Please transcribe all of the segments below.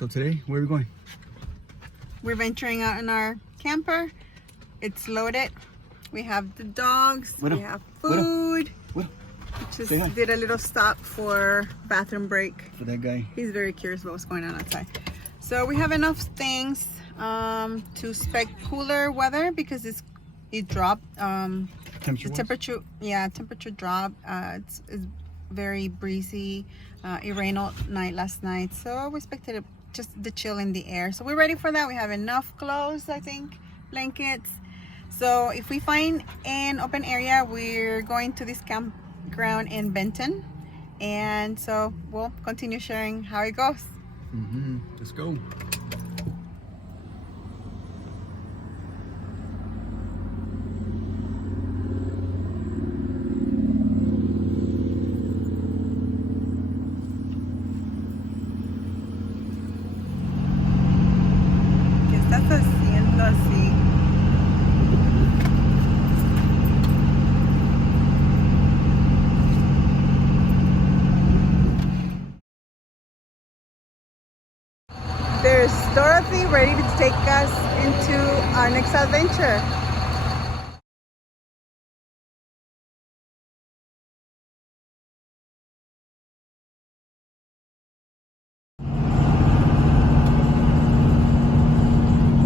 So today, where are we going? We're venturing out in our camper. It's loaded. We have the dogs. We have food. Just did a little stop for bathroom break. For that guy. He's very curious about what's going on outside. So we have enough things to expect cooler weather because it dropped. Temperature dropped. It's very breezy. It rained all night last night, so we expected just the chill in the air. So we're ready for that. We have enough clothes, I think, blankets. So if we find an open area, we're going to this campground in Benton, and so we'll continue sharing how it goes. Let's go. ¿Qué estás haciendo así? There's Dorothy ready to take us into our next adventure.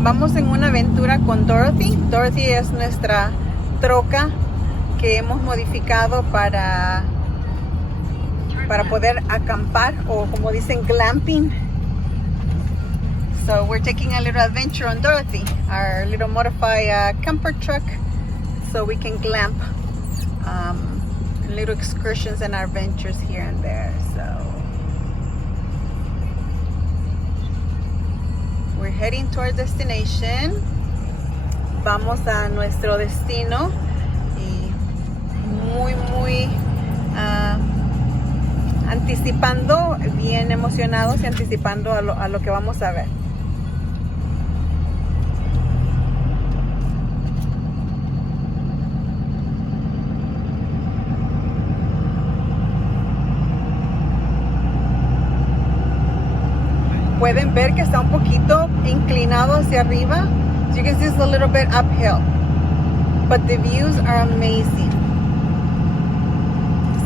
Vamos en una aventura con Dorothy. Dorothy es nuestra troca que hemos modificado para poder acampar, o como dicen, glamping. So we're taking a little adventure on Dorothy, our little modified camper truck, so we can glamp little excursions and adventures here and there. So we're heading to our destination. Vamos a nuestro destino y muy anticipando, bien emocionados y anticipando a lo que vamos a ver. Pueden ver que está un poquito inclinado hacia arriba. So you can see it's a little bit uphill. But the views are amazing.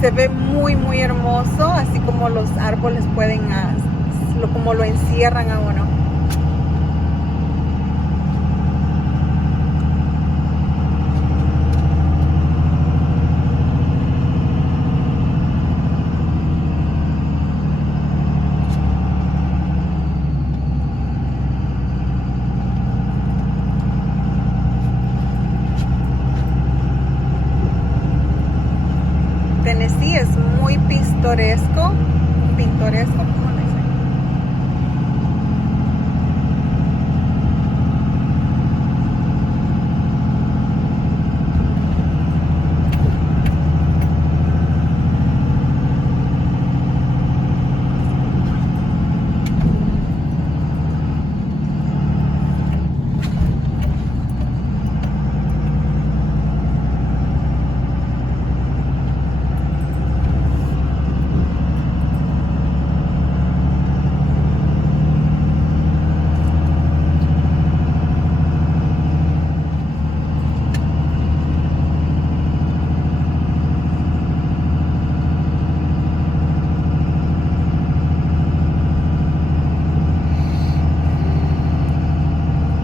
Se ve muy hermoso, así como los árboles pueden, como lo encierran a uno. Tennessee es muy pintoresco, ¿cómo le dicen?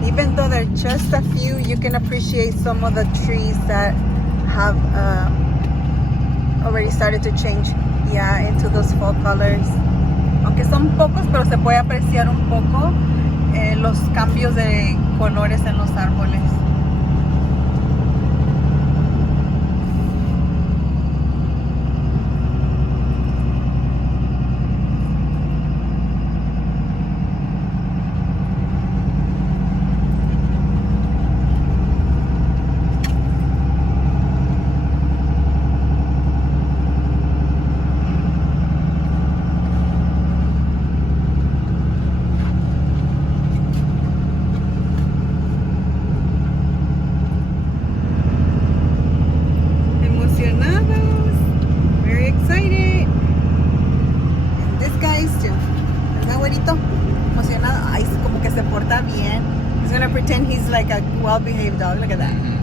Even though they're just a few, you can appreciate some of the trees that have already started to change into those fall colors. Aunque son pocos, pero se puede apreciar un poco los cambios de colores en los árboles. pretend he's like a well-behaved dog. Look at that.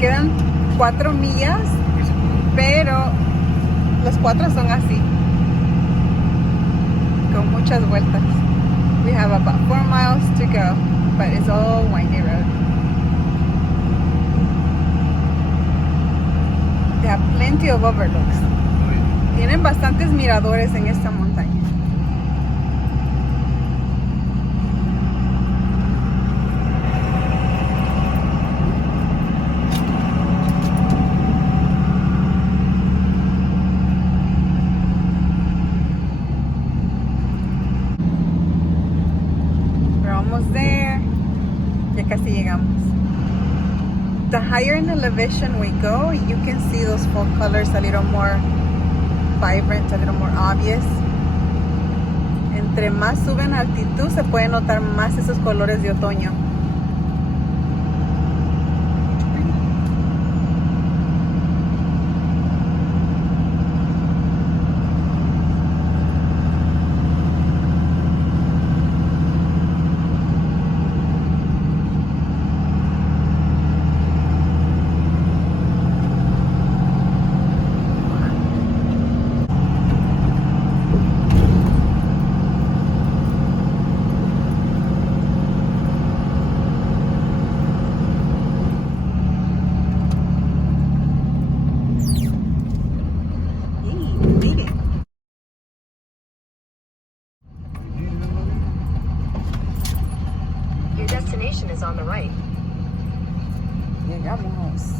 Quedan 4 millas, pero los 4 son así, con muchas vueltas. We have about 4 miles to go, but it's all windy road. They have plenty of overlooks. Tienen bastantes miradores en esta montaña. There, ya casi llegamos. The higher in elevation we go, you can see those fall colors a little more vibrant, a little more obvious. Entre más sube en altitud, se pueden notar más esos colores de otoño. Is on the right. Llegamos.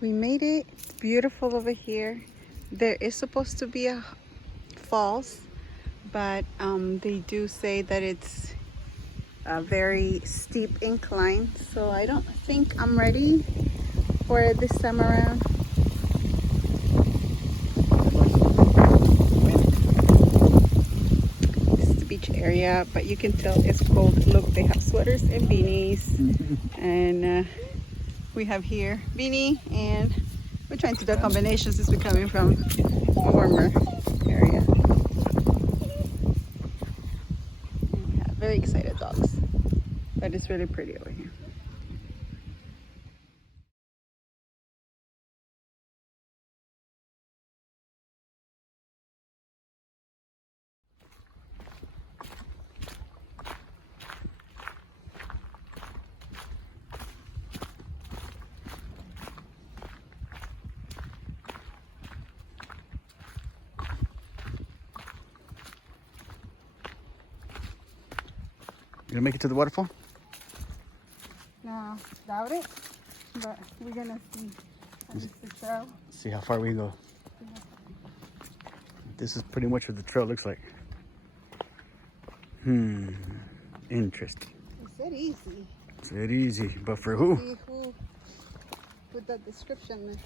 We made it. It's beautiful over here. There is supposed to be a falls, but they do say that it's a very steep incline, so I don't think I'm ready for it this time around. This is the beach area, but you can tell it's cold. Look, they have sweaters and beanies. And we have here beanie, and we're trying to do a combination since we're coming from a warmer area. And we have very excited dogs, but it's really pretty over here. You gonna make it to the waterfall? No, doubt it, but we're gonna see. The trail. See how far we go. This is pretty much what the trail looks like. Interesting. It said easy. It's that easy, but for who? See who put that description there.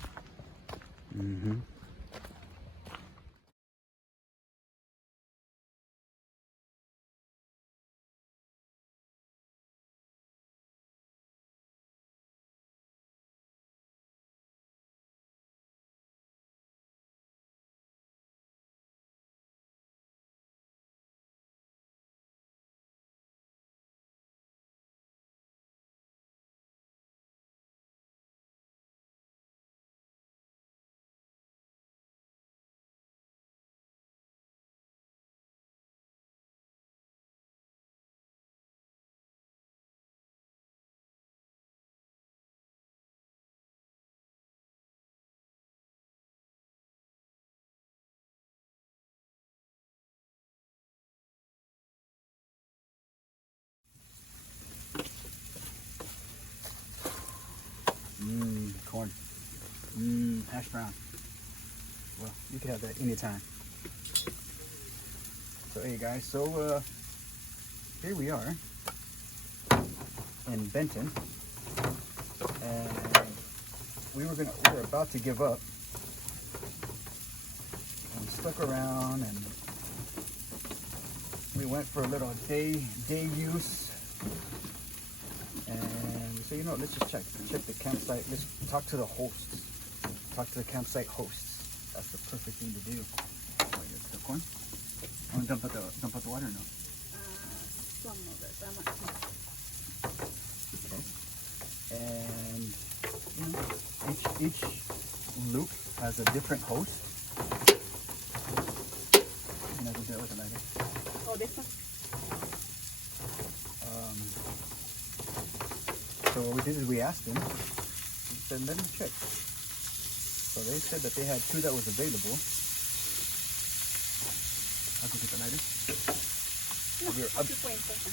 Hash brown. Well, you can have that anytime. So hey guys, so here we are in Benton, and we were about to give up, and stuck around, and we went for a little day use, and we said, you know, let's just check the campsite. Let's talk to the hosts, talk to the campsite hosts. That's the perfect thing to do. Oh, here's the corn. Want to dump out the water or no? Some of it. I'm not sure. Okay. And you know, each loop has a different host. You know, do it with a lighter. Oh, this one? So what we did is we asked them. We said, let me check. So they said that they had 2 that was available. I'll go get the lighter. No, I'll just wait for them.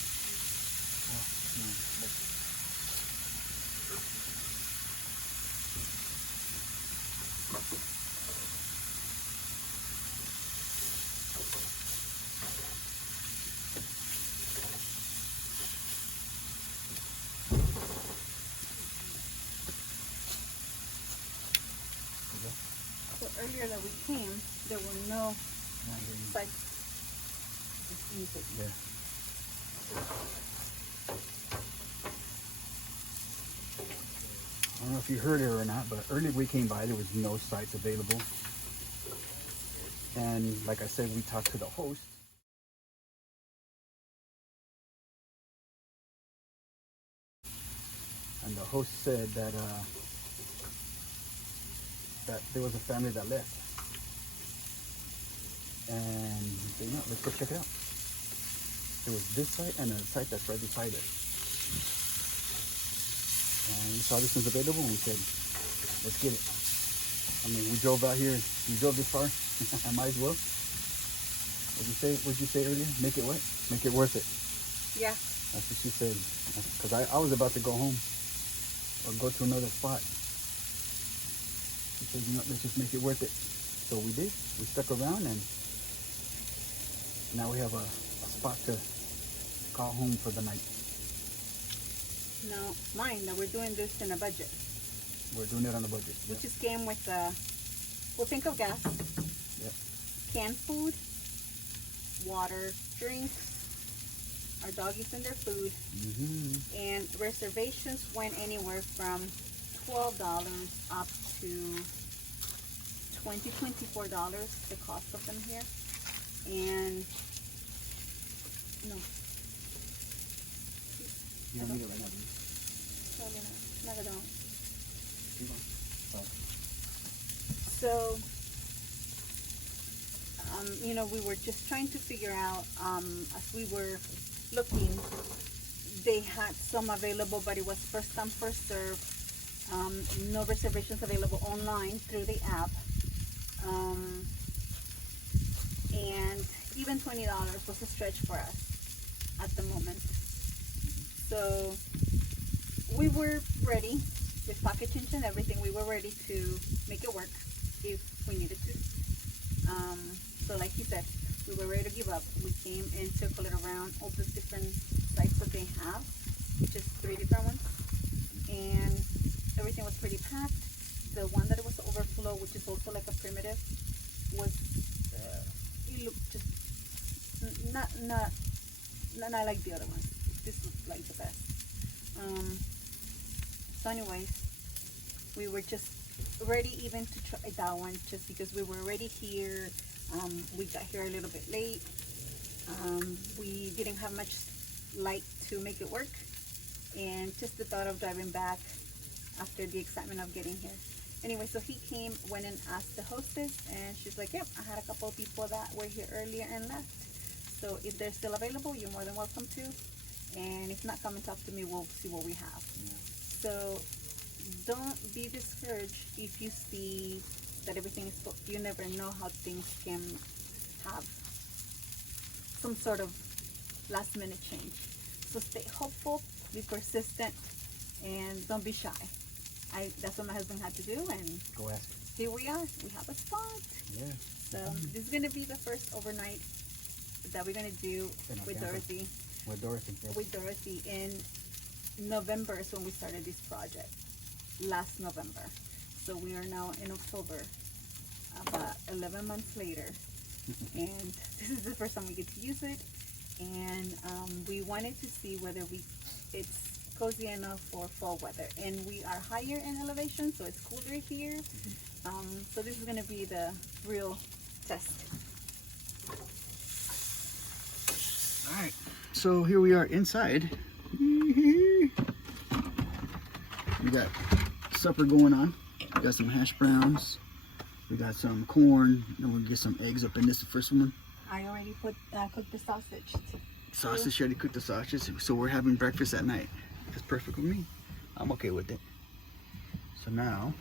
So earlier that we came, there were no sites. Yeah. I don't know if you heard it or not, but earlier we came by, there was no sites available. And like I said, we talked to the host. And the host said that that there was a family that left. And we said, no, let's go check it out. There was this site and a site that's right beside it. And we saw this one's available, and we said, let's get it. I mean, we drove out here, we drove this far, I might as well. What'd you say earlier? Make it what? Make it worth it. Yeah. That's what she said. Because I was about to go home or go to another spot. She said, you know, let's just make it worth it. So we did. We stuck around, and now we have a spot to call home for the night. Now, mind that we're doing this in a budget. We're doing it on a budget. We just came with we'll think of gas, Yep. canned food, water, drinks, our doggies and their food, and reservations went anywhere from $12 up to $24, the cost of them here. And no, You don't need it right now, do you? probably not. No, I don't. You don't? Oh. So, you know, we were just trying to figure out, as we were looking, they had some available, but it was first come, first serve. No reservations available online through the app. And even $20 was a stretch for us at the moment. So we were ready with pocket change and everything. We were ready to make it work if we needed to. So like he said, we were ready to give up. We came and took a little around all the different sites that they have, just 3 different ones, and everything was pretty packed. The one that was overflow, which is also like a primitive, was it looked just not like the other ones. This looked like the best. So anyways, we were just ready even to try that one, just because we were already here. We got here a little bit late. We didn't have much light to make it work, and just the thought of driving back after the excitement of getting here. Anyway, so he came, went and asked the hostess, and she's like, yep, I had a couple of people that were here earlier and left. So if they're still available, you're more than welcome to. And if not, come and talk to me. We'll see what we have. Yeah. So don't be discouraged if you see that everything is booked. You never know how things can have some sort of last minute change. So stay hopeful, be persistent, and don't be shy. That's what my husband had to do, and go ask. here we are. We have a spot. Yeah. So this is gonna be the first overnight that we're gonna do with Dorothy. With Dorothy. Yes. With Dorothy in November is when we started this project. Last November. So we are now in October, about 11 months later. And this is the first time we get to use it. And we wanted to see whether it's cozy enough for fall weather. And we are higher in elevation, so it's cooler here. So this is gonna be the real test. All right, so here we are inside. We got supper going on. We got some hash browns. We got some corn. And we'll get some eggs up in this, the first one. I already cooked the sausage. Sausage, already cooked the sausage. So we're having breakfast at night. That's perfect with me. I'm okay with it. So now.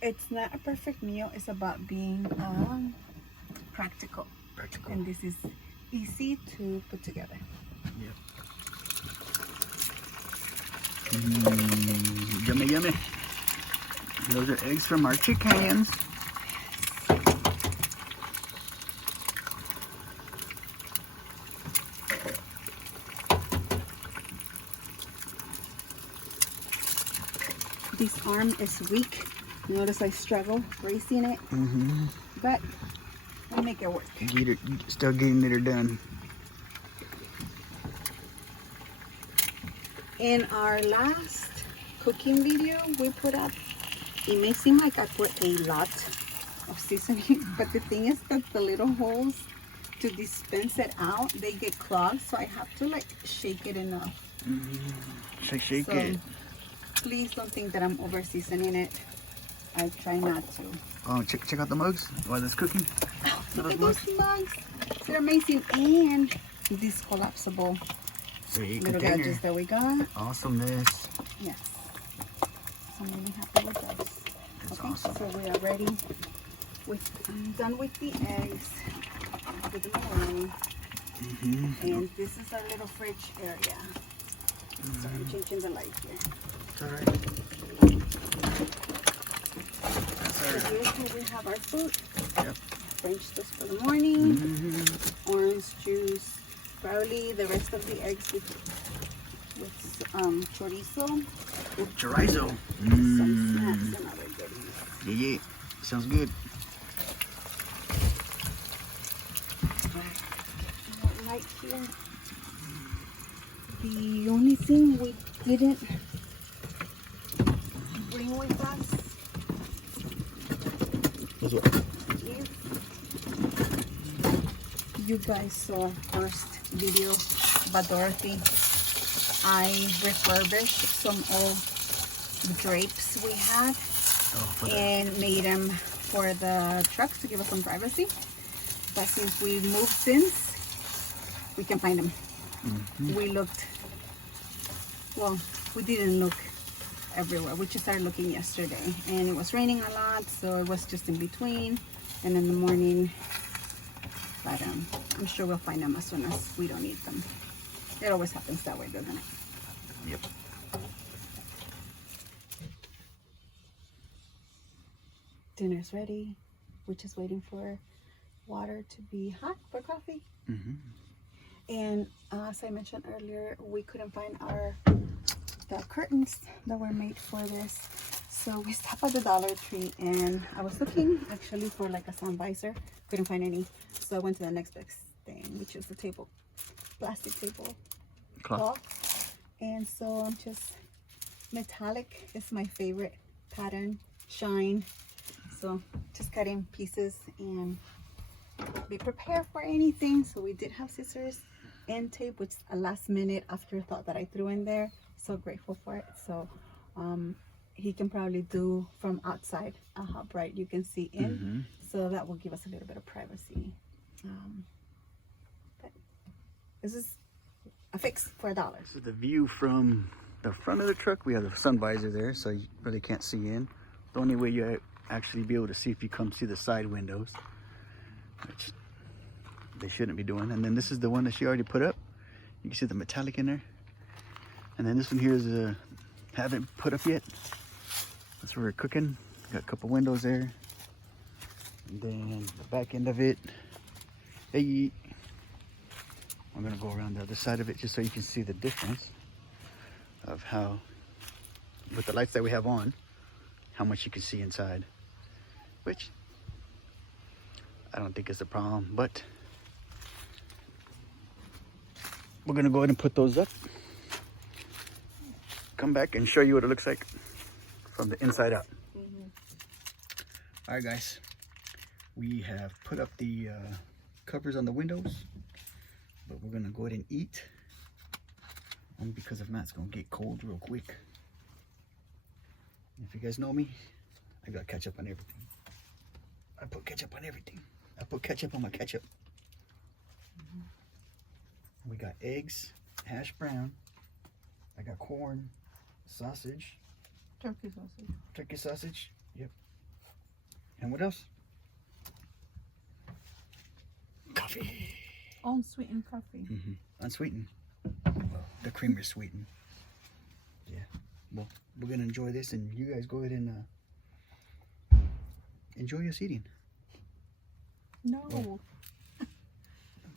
It's not a perfect meal. It's about being practical. Practical. And this is easy to put together. Yep. Yummy, yummy. Those are eggs from our chickens. This arm is weak. Notice I struggle raising it, but I make it work. Still getting it done. In our last cooking video we put up, it may seem like I put a lot of seasoning, but the thing is that the little holes to dispense it out, they get clogged, so I have to like shake it enough. Shake it. Please don't think that I'm over seasoning it. I try not to. Oh, check out the mugs while it's cooking. Oh, look at those mugs. They're amazing. And this collapsible little gadgets that we got. Awesomeness. Yes. So I'm really happy with those. That's okay, awesome. so we are ready. I'm done with the eggs. Put them away. And this is our little fridge area. So I'm changing the light here. It's all right. So here's where we have our food. Yep. French toast for the morning. Orange juice. Probably the rest of the eggs with chorizo. Chorizo. Some snacks and other goodies. Yeah. Sounds good. Right here. The only thing we didn't bring with us What's what? is, you guys saw first video about Dorothy. I refurbished some old drapes we had and made them for the trucks to give us some privacy. But since we moved since, we can find them. We looked, well, we didn't look everywhere. We just started looking yesterday and it was raining a lot, so it was just in between and in the morning. But I'm sure we'll find them as soon as we don't need them. It always happens that way, doesn't it? Yep. Dinner's ready. We're just waiting for water to be hot for coffee. And as I mentioned earlier, we couldn't find the curtains that were made for this. So we stopped at the Dollar Tree and I was looking actually for like a sun visor. Couldn't find any. So I went to the next best thing, which is the plastic table cloth. And so I'm just, metallic is my favorite pattern, shine. So just cutting pieces and be prepared for anything. So we did have scissors and tape, which is a last minute afterthought that I threw in there. So grateful for it. So he can probably do from outside how bright you can see in. So that will give us a little bit of privacy. But this is a fix for $1. This is the view from the front of the truck. We have the sun visor there, so you really can't see in. The only way you actually be able to see if you come see the side windows, which they shouldn't be doing. And then this is the one that she already put up. You can see the metallic in there. And then this one here is haven't put up yet. That's where we're cooking. Got a couple windows there. And then the back end of it, hey, I'm gonna go around the other side of it just so you can see the difference of how, with the lights that we have on, how much you can see inside, which I don't think is a problem, but we're gonna go ahead and put those up, come back and show you what it looks like from the inside out. All right, guys, we have put up the covers on the windows, but we're gonna go ahead and eat, only because if not, it's gonna get cold real quick. If you guys know me, I got ketchup on everything. I put ketchup on everything. I put ketchup on my ketchup. We got eggs, hash brown. I got corn, sausage. Turkey sausage. Turkey sausage, yep. And what else? Coffee. Unsweetened coffee. Unsweetened. Well, the creamer is sweetened. Yeah. Well, we're gonna enjoy this, and you guys go ahead and enjoy your seating. No. Well,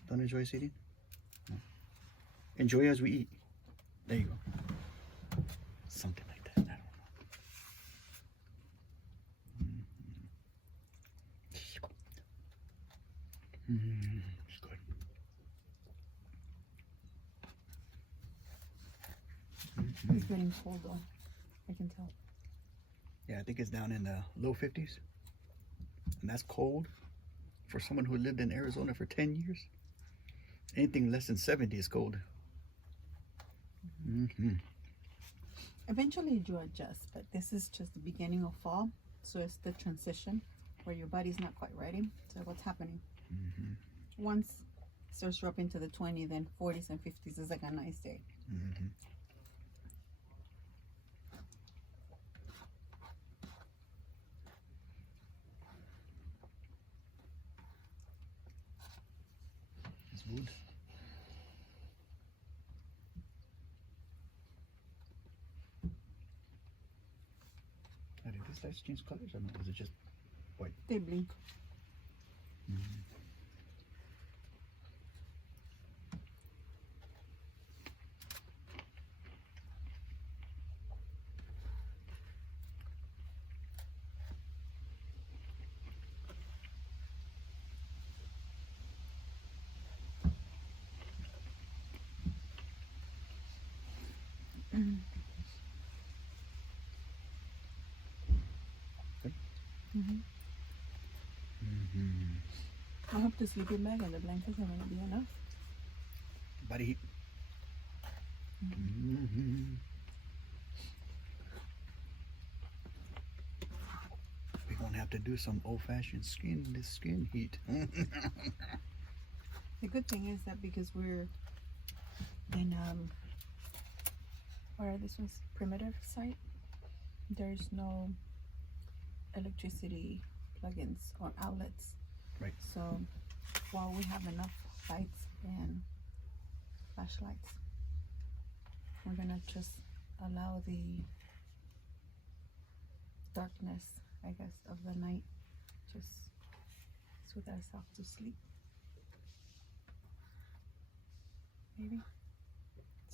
don't enjoy seating? No. Enjoy as we eat. There you go. Something like that. I don't know. It's good. It's getting cold though. I can tell. Yeah, I think it's down in the low 50s. And that's cold for someone who lived in Arizona for 10 years. Anything less than 70 is cold. Eventually you adjust, but this is just the beginning of fall. So it's the transition where your body's not quite ready. So what's happening? Once it starts dropping to the 20, then 40s and 50s is like a nice day. It's wood. Did this lights change colors or not? Was it just white? They blink. I hope the sleeping bag and the blankets are going to be enough. Body heat. We're going to have to do some old-fashioned skin heat. The good thing is that because we're in where this one's primitive site, there's no electricity plugins or outlets. Right. So while we have enough lights and flashlights, we're gonna just allow the darkness, I guess, of the night just soothe ourselves to sleep. Maybe.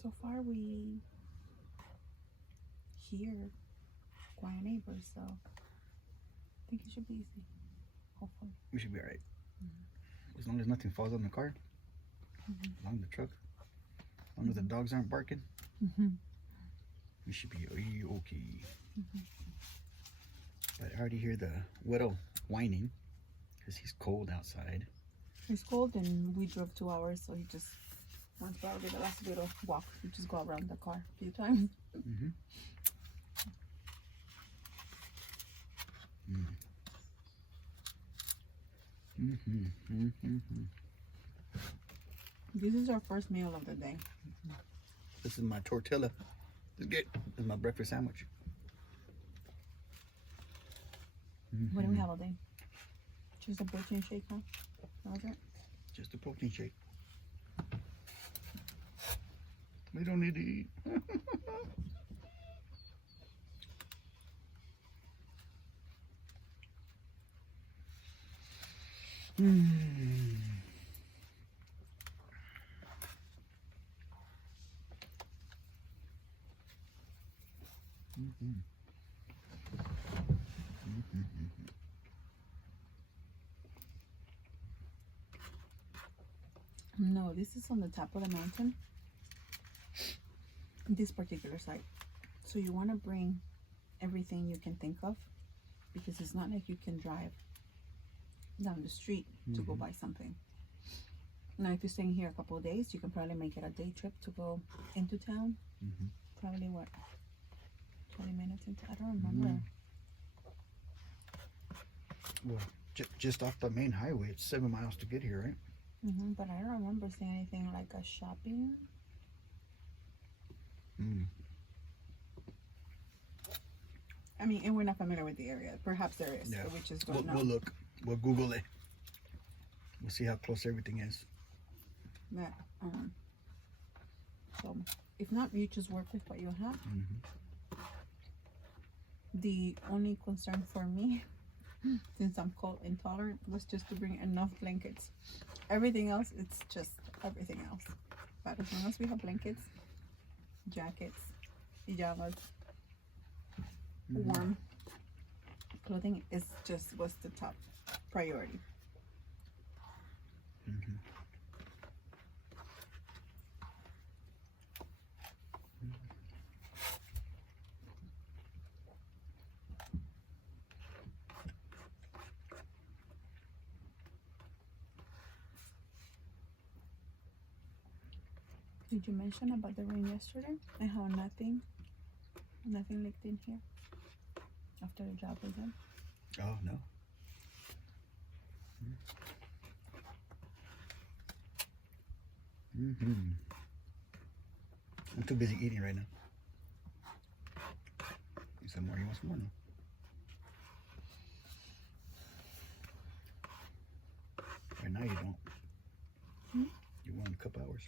So far we hear quiet neighbors, so I think it should be easy. Hopefully. We should be alright. As long as nothing falls on the car, along the truck, as long as the dogs aren't barking, we should be okay. But I already hear the widow whining because he's cold outside. It's cold and we drove 2 hours, so he just wants to do the last bit of walk. We just go around the car a few times. This is our first meal of the day. This is my tortilla. This is my breakfast sandwich. What do we have all day? Just a protein shake, huh? That was it? Just a protein shake. We don't need to eat. No, this is on the top of the mountain. This particular site. So you want to bring everything you can think of, because it's not like you can drive down the street to go buy something. Now, if you're staying here a couple of days, you can probably make it a day trip to go into town. Probably what, 20 minutes into, I don't remember. Well, just off the main highway, it's 7 miles to get here, right? But I don't remember seeing anything like a shopping. I mean, and we're not familiar with the area. Perhaps there is, but we just don't know. We'll look. We'll Google it. We'll see how close everything is. But, so, if not, you just work with what you have. The only concern for me, since I'm cold intolerant, was just to bring enough blankets. Everything else, it's just everything else. But as long as we have blankets, jackets, pajamas, warm clothing was the top priority. Did you mention about the rain yesterday and how nothing leaked in here after the job was done? Oh, no. I'm too busy eating right now. You said more, you want some more now? Right now you don't. You want a couple hours.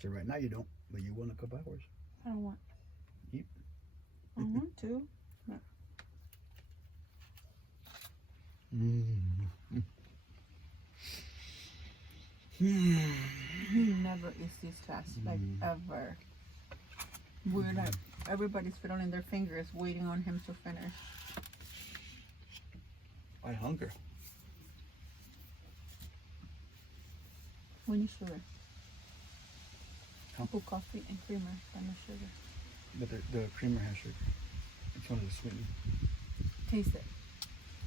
So right now you don't, but you want a couple hours. I don't want. Eat. I want to. But... He never eats these fast, like ever. We're like, everybody's fiddling their fingers waiting on him to finish. I hunger. We need sugar. Huh? Put coffee and creamer, but no sugar. But the creamer has sugar. It's one of the sweetened. Taste it.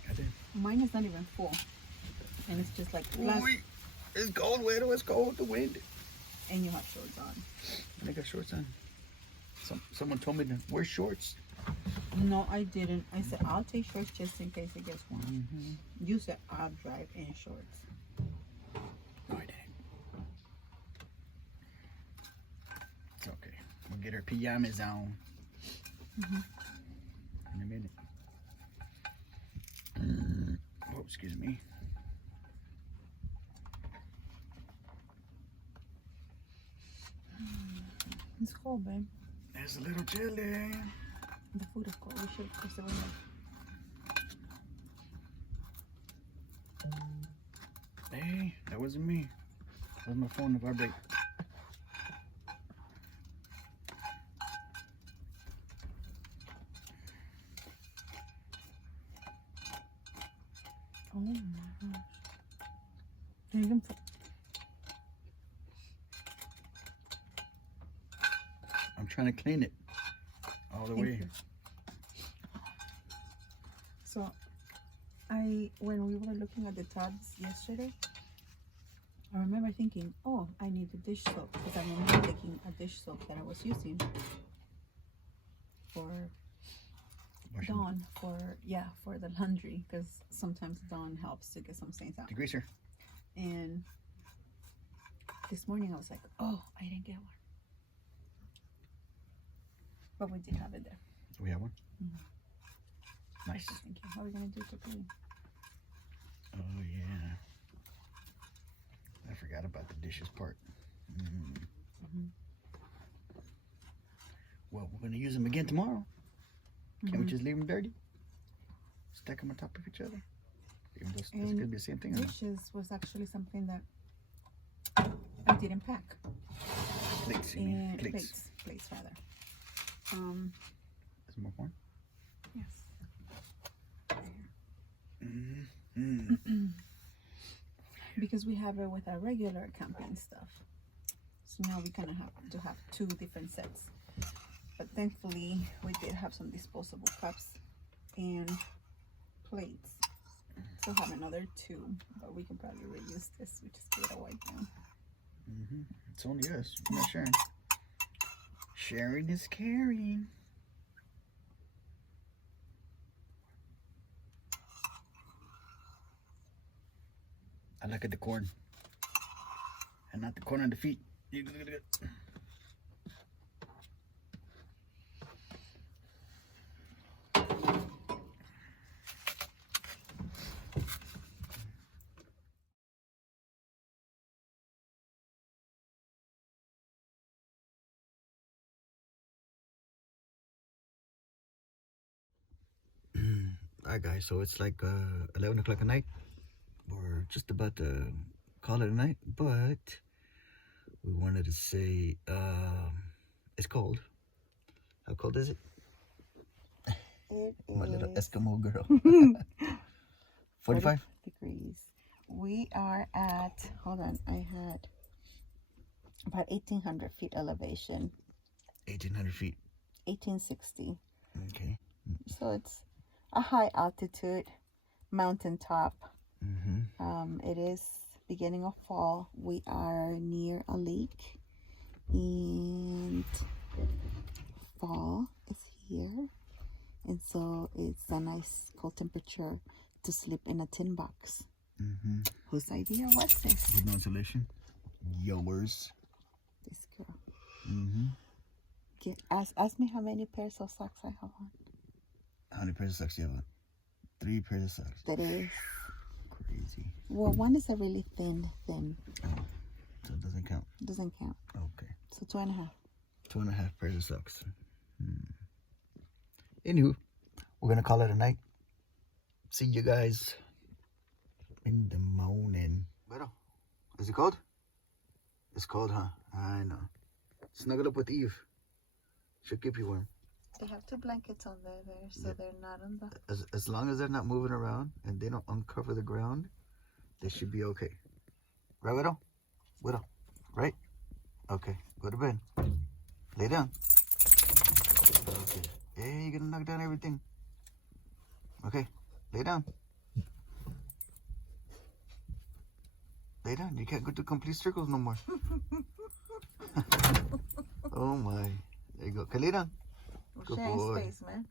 I did. Mine is not even full. And it's just like glass. It's cold, Widow. It's cold. The wind. And you have shorts on. I got shorts on. Someone told me to wear shorts. No, I didn't. I said, I'll take shorts just in case it gets warm. You said, I'll drive in shorts. No, I didn't. It's okay. We'll get our pajamas on. In a minute. Oh, excuse me. It's cold, babe. It's a little chilly. The food is cold. We should close the window. Hey, that wasn't me. That was my phone to vibrate. Oh my gosh. You can put... I'm trying to clean it all the way. So, when we were looking at the tubs yesterday, I remember thinking, oh, I need a dish soap, because I remember taking a dish soap that I was using for Dawn, for the laundry, because sometimes Dawn helps to get some stains out. Degreaser. And this morning I was like, oh, I didn't get one. But we did have it there. Do we have one? I was Nice. just thinking, how are we going to do it to clean? Oh, yeah. I forgot about the dishes part. Well, we're going to use them again tomorrow. Can't we just leave them dirty? Stack them on top of each other? That's gonna be the same thing. Dishes was actually something that I didn't pack. Plates. And Plates. Plates rather. Some more corn. Yes. Because we have it with our regular camping stuff, so now we kind of have to have two different sets. But thankfully, we did have some disposable cups and plates. So have another two, but we can probably reuse this. We just give it a wipe down. It's only us. We're not sharing. Sharing is caring. I like the corn, and not the corn on the feet. Alright guys, so it's like 11 o'clock at night. We're just about to call it a night, but we wanted to say it's cold. How cold is it? It My little is Eskimo girl. 45 degrees. We are at, hold on, I had about 1,800 feet elevation. 1,800 feet. 1,860. Okay. So it's a high altitude mountaintop. It is beginning of fall. We are near a lake, and fall is here, and so it's a nice cold temperature to sleep in a tin box. Whose idea was this? With no insulation. Yours. This girl. Ask me how many pairs of socks I have on. How many pairs of socks do you have on? 3 pairs of socks. That is Crazy. well, one is a really thin. Oh, so it doesn't count. Doesn't count. Okay. So 2.5. 2.5 pairs of socks. Anywho, we're gonna call it a night. See you guys in the morning. Bueno, is it cold? It's cold, huh? I know. Snuggle up with Eve. She'll keep you warm. They have 2 blankets on there, so they're not on the... As long as they're not moving around and they don't uncover the ground, they should be okay. Right, Widow? Widow, right? Okay, go to bed. Lay down. Okay. Hey, you're gonna knock down everything. Okay, lay down. Lay down. You can't go to complete circles no more. Oh my. There you go. Okay, lay down. We're sharing space, man.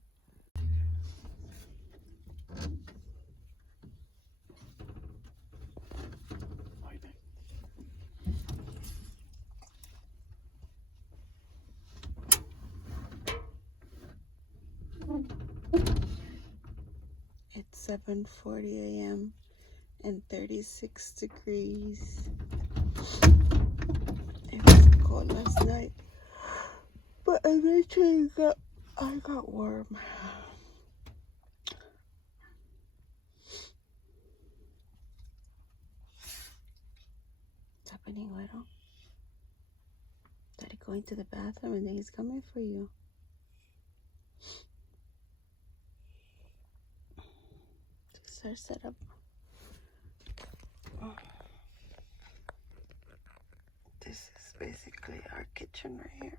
It's 7:40 a.m. and 36 degrees. It was cold last night, but eventually I got warm. What's happening, Widow? Daddy going to the bathroom and then he's coming for you. This is our setup. This is basically our kitchen right here.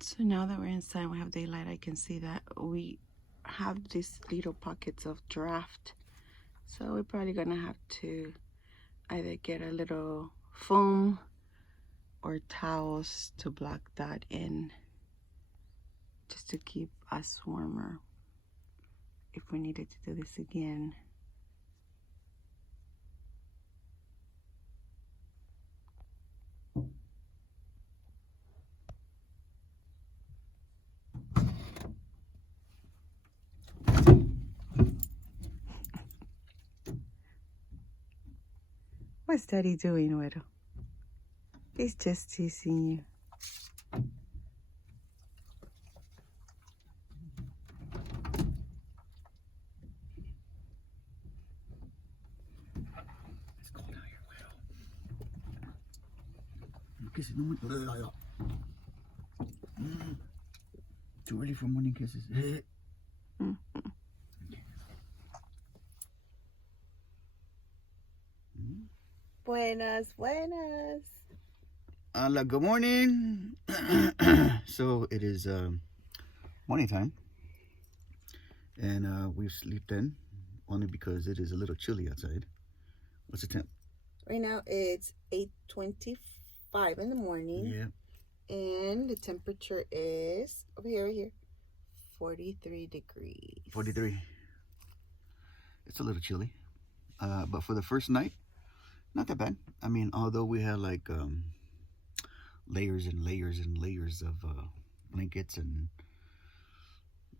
So now that we're inside, we have daylight, I can see that we have these little pockets of draft. So we're probably gonna have to either get a little foam or towels to block that in, just to keep us warmer if we needed to do this again. What's Daddy doing, Widow? He's just teasing you. It's cold out here, wow. Kisses, no more. Too early for morning kisses. Buenas, buenas. Hola, good morning. So it is morning time, and we've slept in only because it is a little chilly outside. What's the temp? Right now it's 8:25 in the morning. Yeah. And the temperature is over here, right here, 43 degrees. 43. It's a little chilly, but for the first night, not that bad. I mean, although we had like layers and layers and layers of blankets, and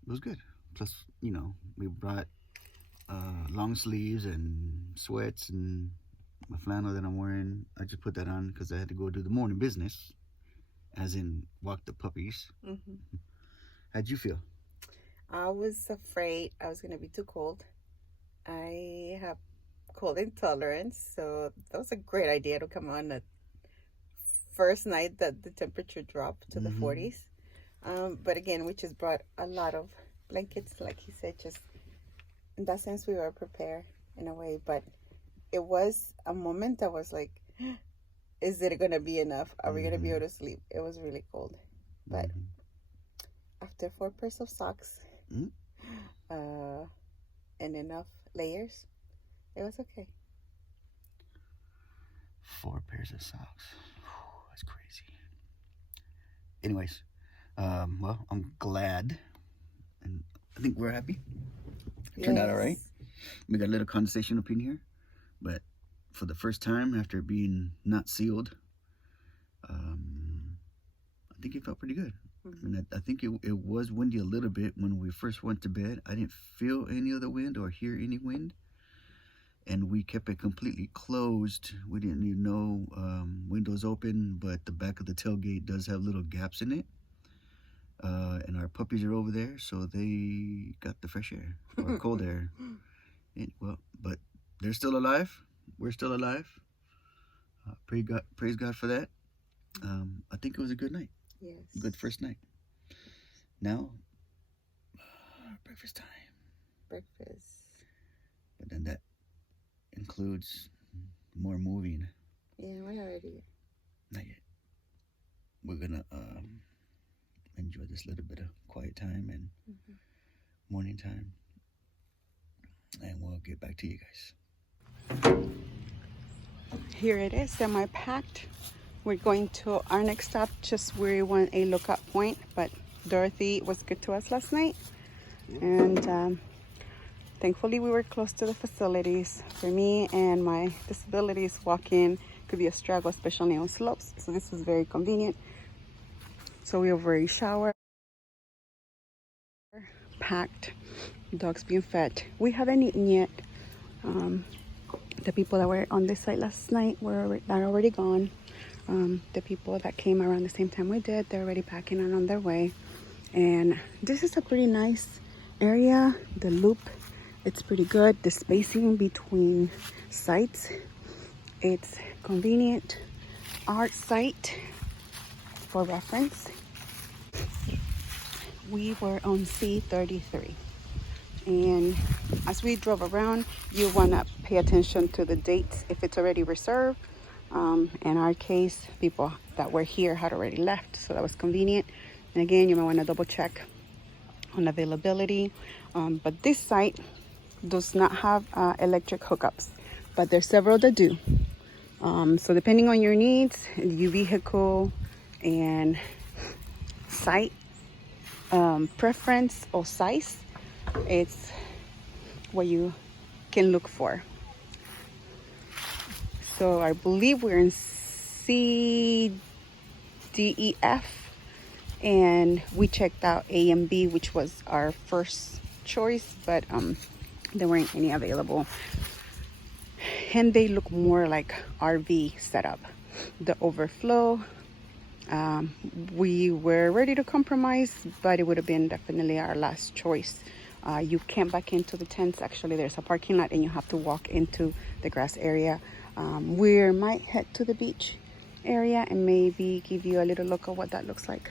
it was good. Plus, you know, we brought long sleeves and sweats and my flannel that I'm wearing. I just put that on because I had to go do the morning business, as in walk the puppies. How'd you feel? I was afraid I was going to be too cold. I have cold intolerance, so that was a great idea to come on the first night that the temperature dropped to the 40s. But again, we just brought a lot of blankets, like he said. Just in that sense, we were prepared in a way, but it was a moment that was like, is it going to be enough? Are we going to be able to sleep? It was really cold, but after 4 pairs of socks and enough layers, it was okay. 4 pairs of socks. That's crazy. Anyways, well, I'm glad, and I think we're happy. It turned out all right. We got a little condensation up in here, but for the first time after being not sealed, I think it felt pretty good. And I think it was windy a little bit when we first went to bed. I didn't feel any of the wind or hear any wind, and we kept it completely closed. We didn't even know windows open, but the back of the tailgate does have little gaps in it, and our puppies are over there, so they got the fresh air or cold air. But they're still alive. We're still alive. Praise God for that. I think it was a good night. Yes. Good first night. Now, breakfast time. Breakfast. But then that includes more moving. Yeah, we're already. Not yet. We're gonna enjoy this little bit of quiet time and morning time, and we'll get back to you guys. Here it is, semi-packed. We're going to our next stop, just where we want a lookout point, but Dorothy was good to us last night, and thankfully we were close to the facilities. For me and my disabilities, walking could be a struggle, especially on slopes, so this was very convenient. So we already showered, packed, dogs being fed. We haven't eaten yet. The people that were on this site last night are already gone. The people that came around the same time we did, they're already packing and on their way. And this is a pretty nice area. The loop, it's pretty good. The spacing between sites, it's convenient. Our site, for reference, we were on C33. And as we drove around, you want to pay attention to the dates if it's already reserved. In our case, people that were here had already left, so that was convenient. And again, you might want to double check on availability. But this site does not have electric hookups, but there's several that do. So depending on your needs, your vehicle and site preference or size, it's what you can look for. So I believe we're in C, D, E, F, and we checked out A and B, which was our first choice, but there weren't any available. And they look more like RV setup. the overflow. We were ready to compromise, but it would have been definitely our last choice. You can't back into the tents. Actually, there's a parking lot and you have to walk into the grass area. We might head to the beach area and maybe give you a little look at what that looks like.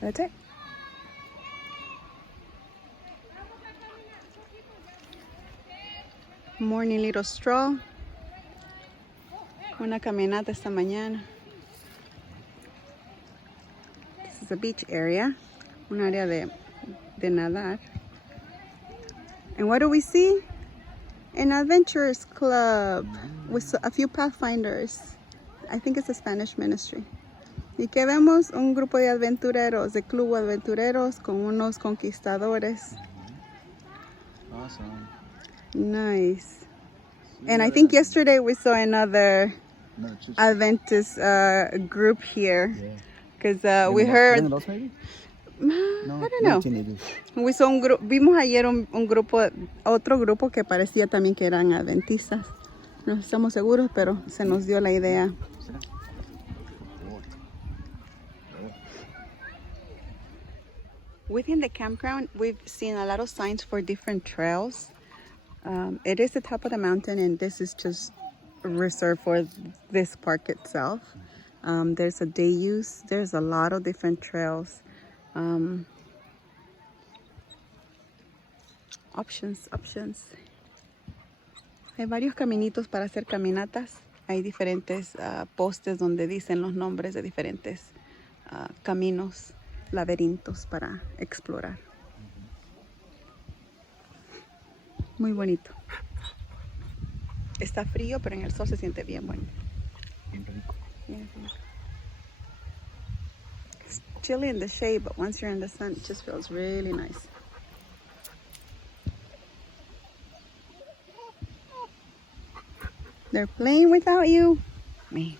That's it. Morning little stroll. Una caminata esta mañana. This is a beach area. Un área de nadar. And what do we see? An adventurers club with a few pathfinders. I think it's a Spanish ministry. Y que vemos un grupo de aventureros, de club aventureros con unos conquistadores. Awesome. Nice. And I think yesterday we saw another Adventist group here. Because we heard... I don't know. We saw vimos ayer un grupo, otro grupo que parecía también que eran adventistas. No estamos seguros, pero se nos dio la idea. Within the campground, we've seen a lot of signs for different trails. It is the top of the mountain, and this is just reserved for this park itself. There's a day use. There's a lot of different trails. Options. Hay varios caminitos para hacer caminatas. Hay diferentes postes donde dicen los nombres de diferentes caminos, laberintos para explorar. Muy bonito. Está frío, pero en el sol se siente bien bueno. Yeah. It's chilly in the shade, but once you're in the sun, it just feels really nice. They're playing without you. Me.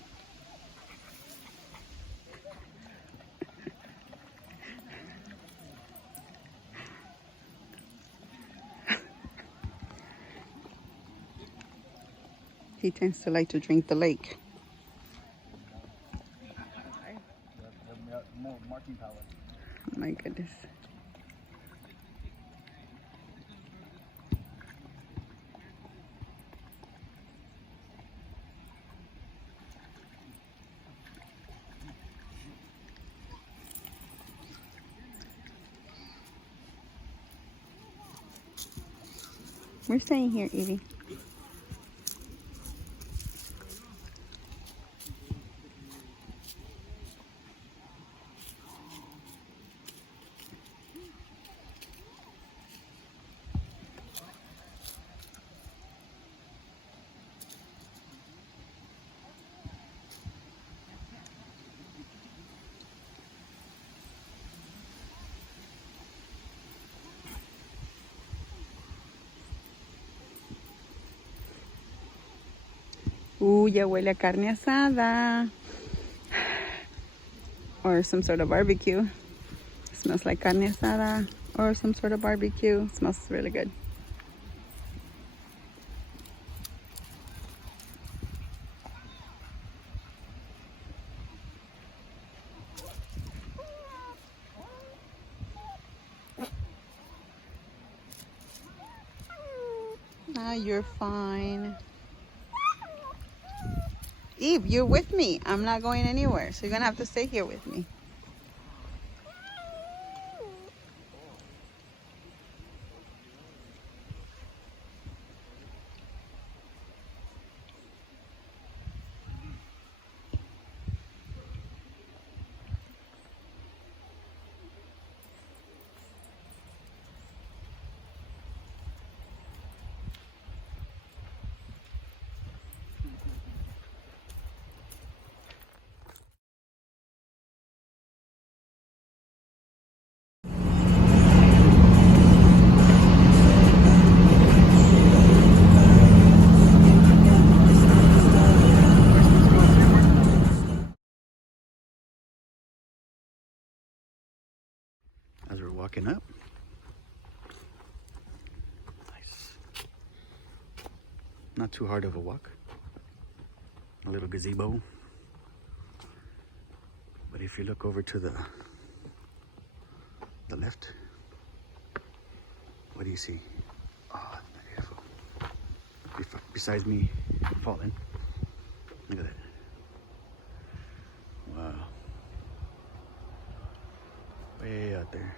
He tends to like to drink the lake. Oh my goodness. We're staying here, Evie. Ya huele a carne asada. Or some sort of barbecue. It smells like carne asada or some sort of barbecue. It smells really good. Ah, you're fine. Eve, you're with me. I'm not going anywhere, so you're gonna have to stay here with me. As we're walking up. Nice. Not too hard of a walk. A little gazebo. if you look over to the left, what do you see? Oh, beautiful. Besides me falling, look at that. Wow. Way out there.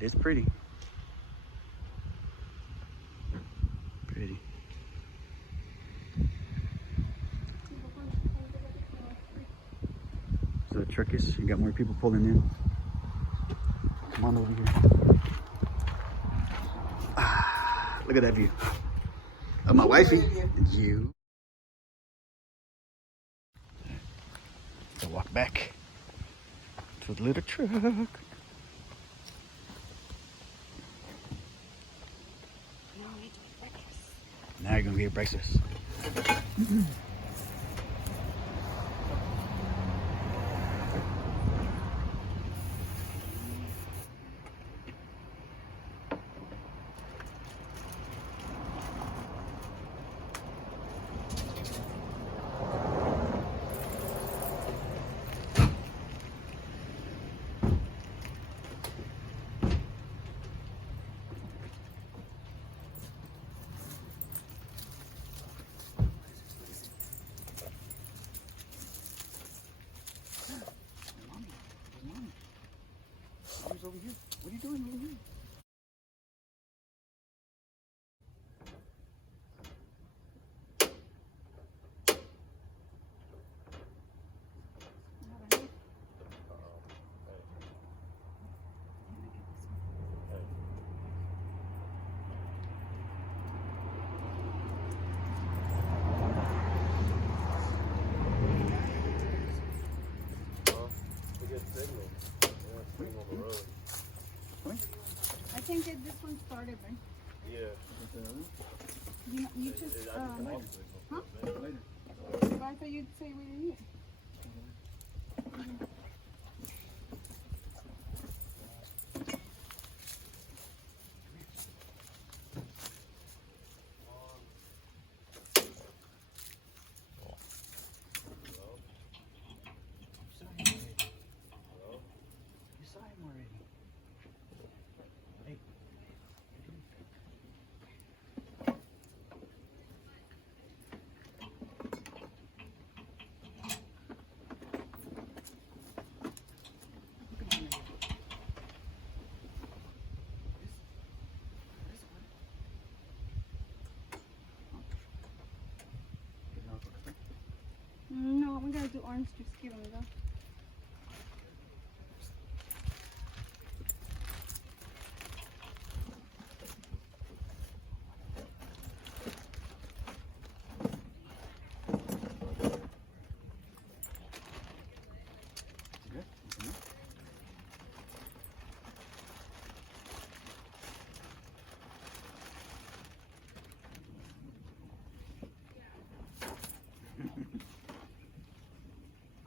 It's pretty. Pretty. So Cherokee, you got more people pulling in. Come on over here. Ah, look at that view. Of my wifey. You. So walk back to the little truck. Now you're gonna get breakfast. Over here. What are you doing over here? I think that this one started, right? Yeah. You just, huh? Later. But I thought you'd say we didn't eat. You saw him already. Hey. No, we gotta do orange juice. Give him though.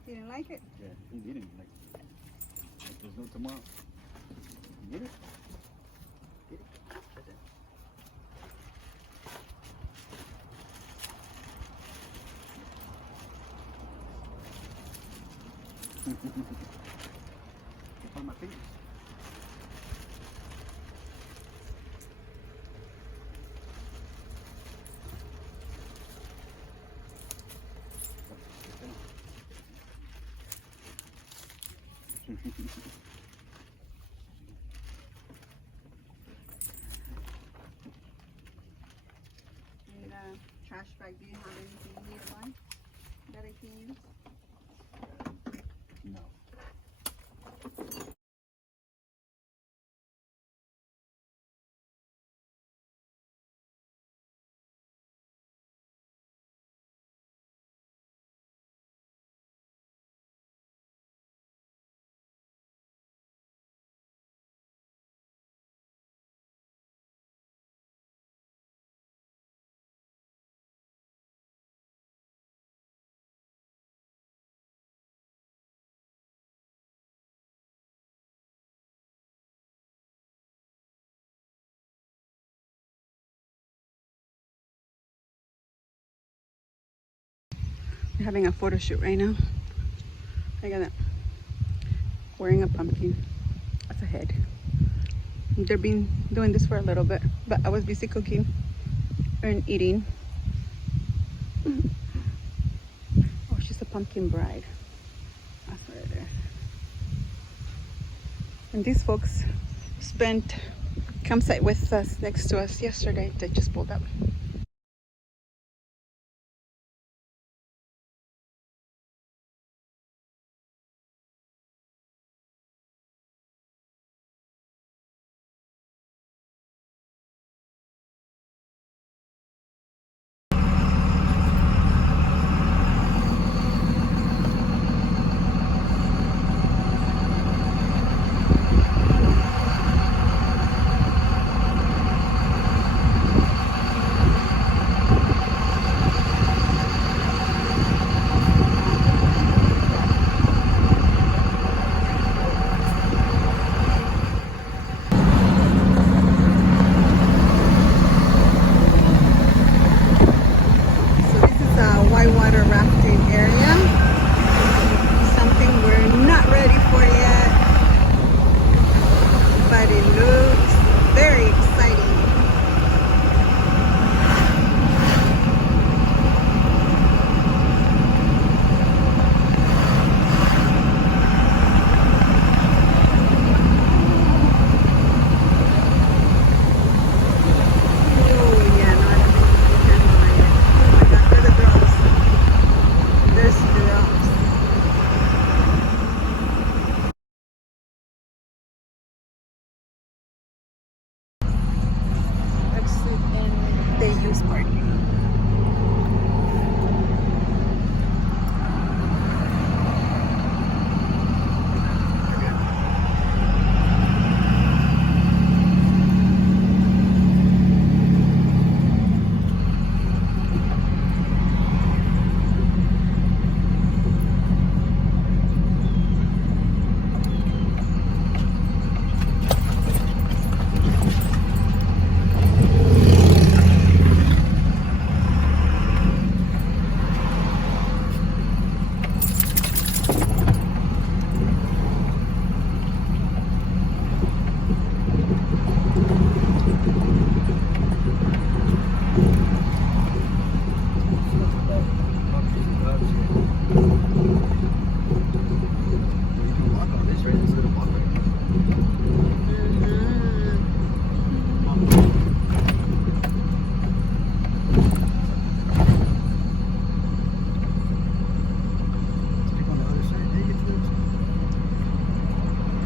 You didn't like it? Yeah, he didn't. Like there's no tomorrow. You get it? Get it? Right there. On my fingers. And trash bag, do you have anything you need to buy that I can use? No. We're having a photo shoot right now. Look at that. Wearing a pumpkin as a head. They've been doing this for a little bit, but I was busy cooking and eating. Oh, she's a pumpkin bride. That's what it is. And these folks spent campsite with us next to us yesterday. They just pulled up. Whitewater rafting area. Something we're not ready for yet, but it looks very exciting. They use parking.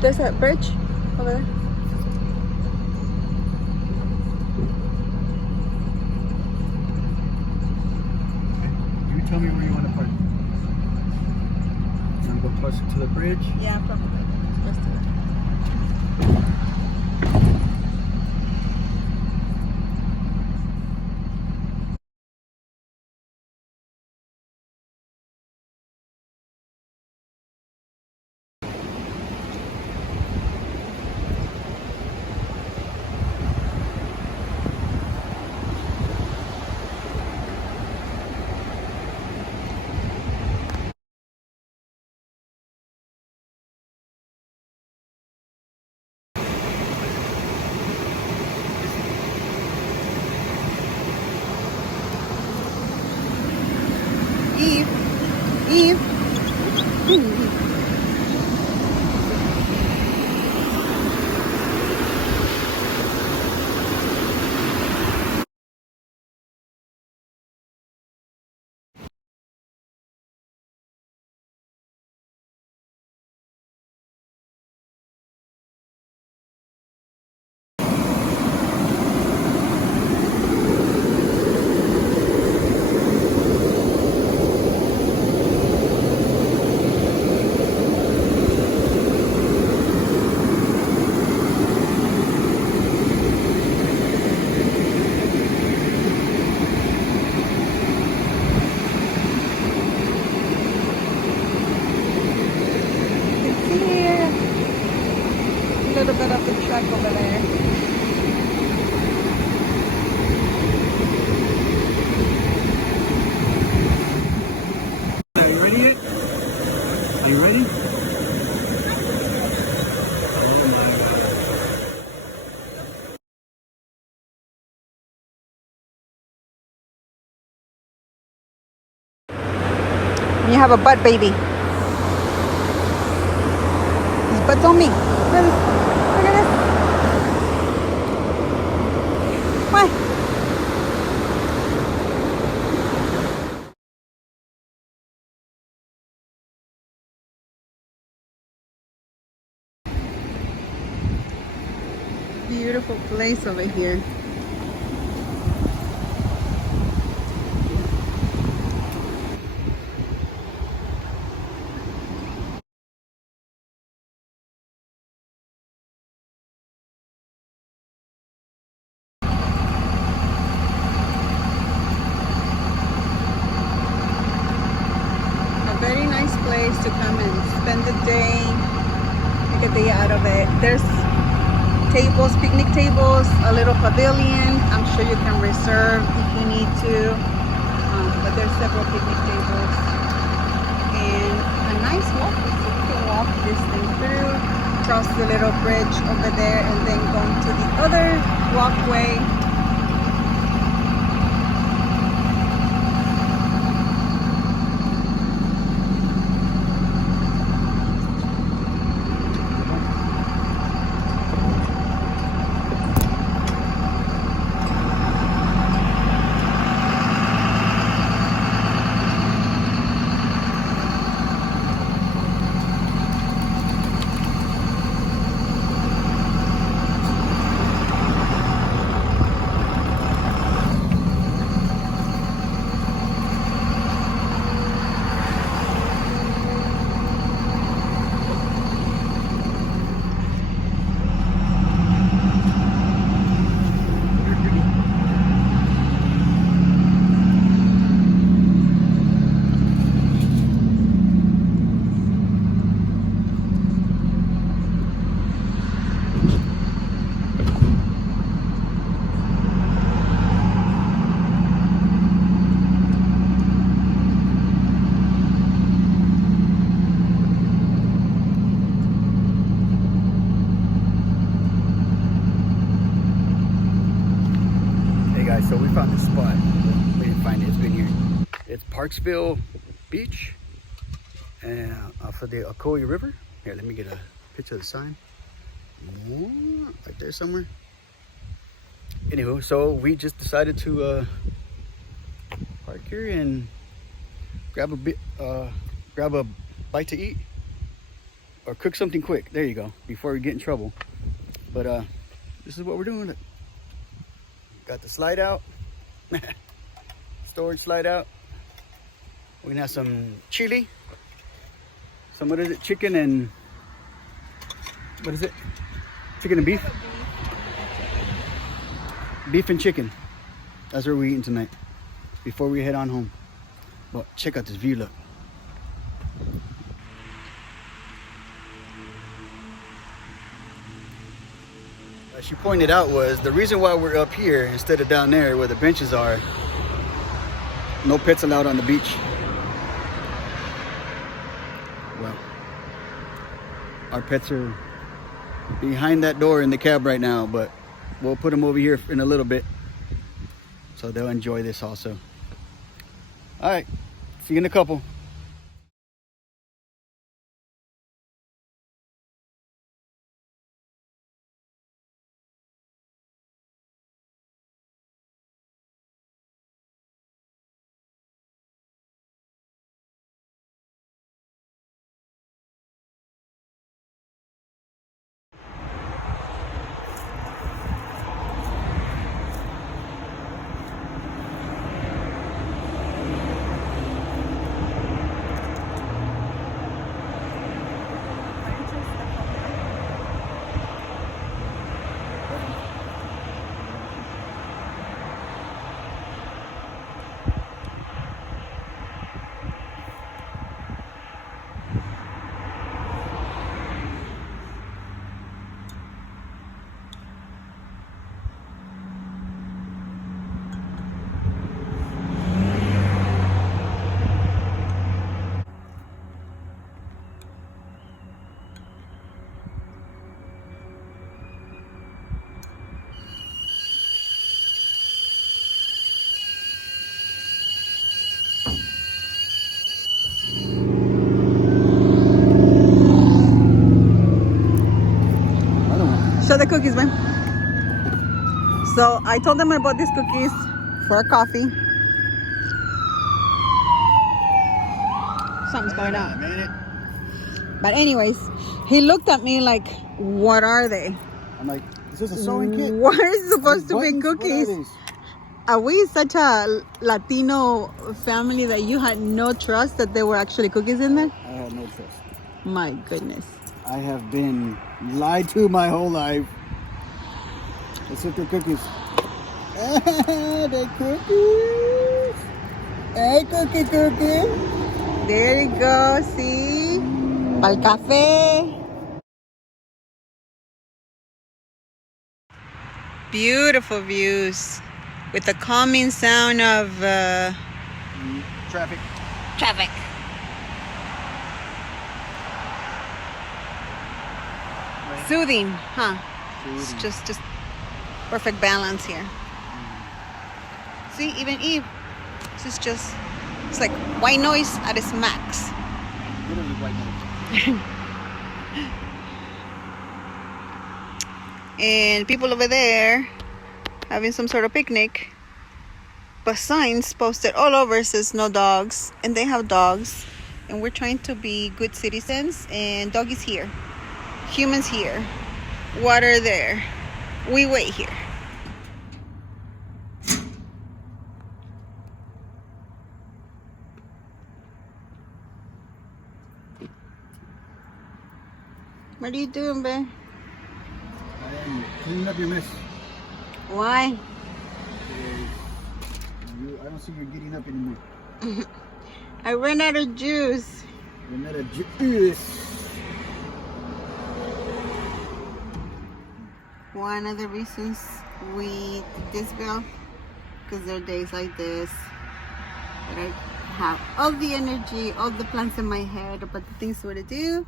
There's that bridge over there. You tell me where you want to park. You want to go closer to the bridge? Yeah, probably. Just to that. Eve. little bit of the track over there. have a butt baby. His butt's on me. Look at this. Look at this. Why? Beautiful place over here. Very nice place to come and spend the day, take a day out of it. There's tables, picnic tables, a little pavilion. I'm sure you can reserve if you need to, but there's several picnic tables and a nice walk. You can walk this thing through, cross the little bridge over there, and then go to the other walkway. So we found this spot. We didn't find it, it's been here. It's Parksville Beach and off of the Ocoee River. Here, let me get a picture of the sign. Right there somewhere. Anywho, so we just decided to park here and grab a bite to eat or cook something quick. There you go, before we get in trouble. But this is what we're doing. Got the slide out, storage slide out. We're gonna have some chili, some, what is it, chicken and, what is it? Chicken and beef? Beef and chicken. That's what we're eating tonight before we head on home. But check out this view, look. She pointed out was the reason why we're up here instead of down there where the benches are. No pets allowed on the beach. Well, our pets are behind that door in the cab right now, but we'll put them over here in a little bit so they'll enjoy this also. All right, see you in a couple. Show the cookies, man. So I told them I bought these cookies for a coffee. Something's going on. But anyways, he looked at me like, what are they? I'm like, this is a sewing kit. What is supposed to be cookies? Are we such a Latino family that you had no trust that there were actually cookies in there? I had no trust. My goodness. I have been lied to my whole life. Let's look at cookies. The cookies. Hey, cookie. There you go, see? Pal café. Beautiful views with the calming sound of Traffic. Soothing, huh? It's just perfect balance here. See, even Eve, this is just, it's like white noise at its max. Literally white noise. And people over there having some sort of picnic, but signs posted all over says no dogs, and they have dogs, and we're trying to be good citizens, and doggies here, humans here, water there, we wait here. What are you doing, babe? I am cleaning up your mess. Why? I don't see you getting up anymore. I ran out of juice. You're not a juice. One of the reasons we did this bill, because there are days like this that I have all the energy, all the plans in my head about the things we want to do,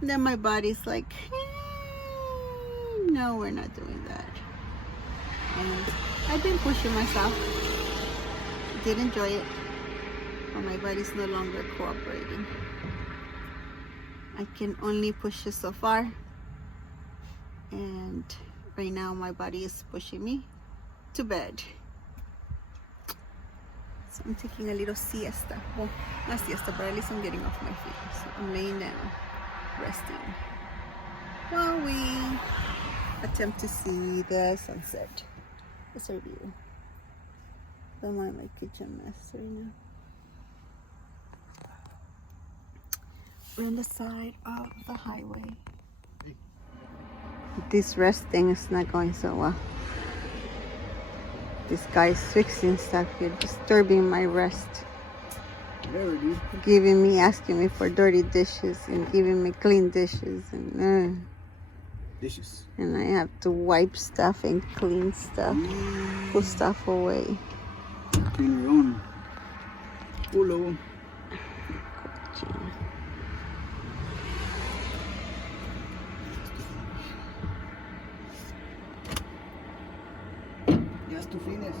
and then my body's like, no, we're not doing that. And I've been pushing myself. Did enjoy it, but my body's no longer cooperating. I can only push it so far, and right now my body is pushing me to bed. So I'm taking a little siesta. Well, not siesta, but at least I'm getting off my feet. So I'm laying down, resting, while we attempt to see the sunset. It's our view. Don't mind my kitchen mess right now. We're on the side of the highway. This rest thing is not going so well. This guy's fixing stuff here, disturbing my rest. Asking me for dirty dishes and giving me clean dishes and Dishes. And I have to wipe stuff and clean stuff, put stuff away. Clean your own culo. Ya es tu fines.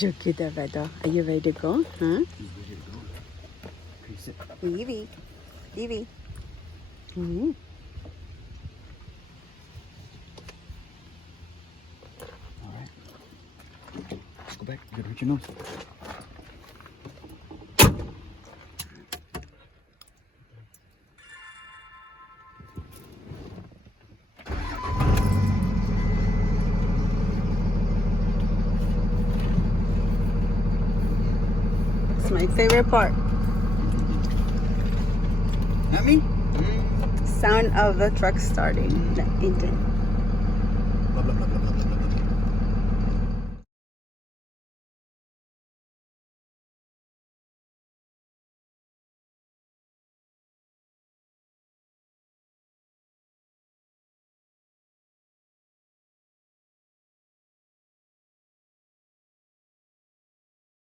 You're good, Aveda. Are you ready to go? Huh? Evie. Mm-hmm. All right. Let's go back. You gotta hurt your nose. It's my favorite part. Not me? Sound of the truck starting, the engine. Blah, blah, blah, blah, blah, blah.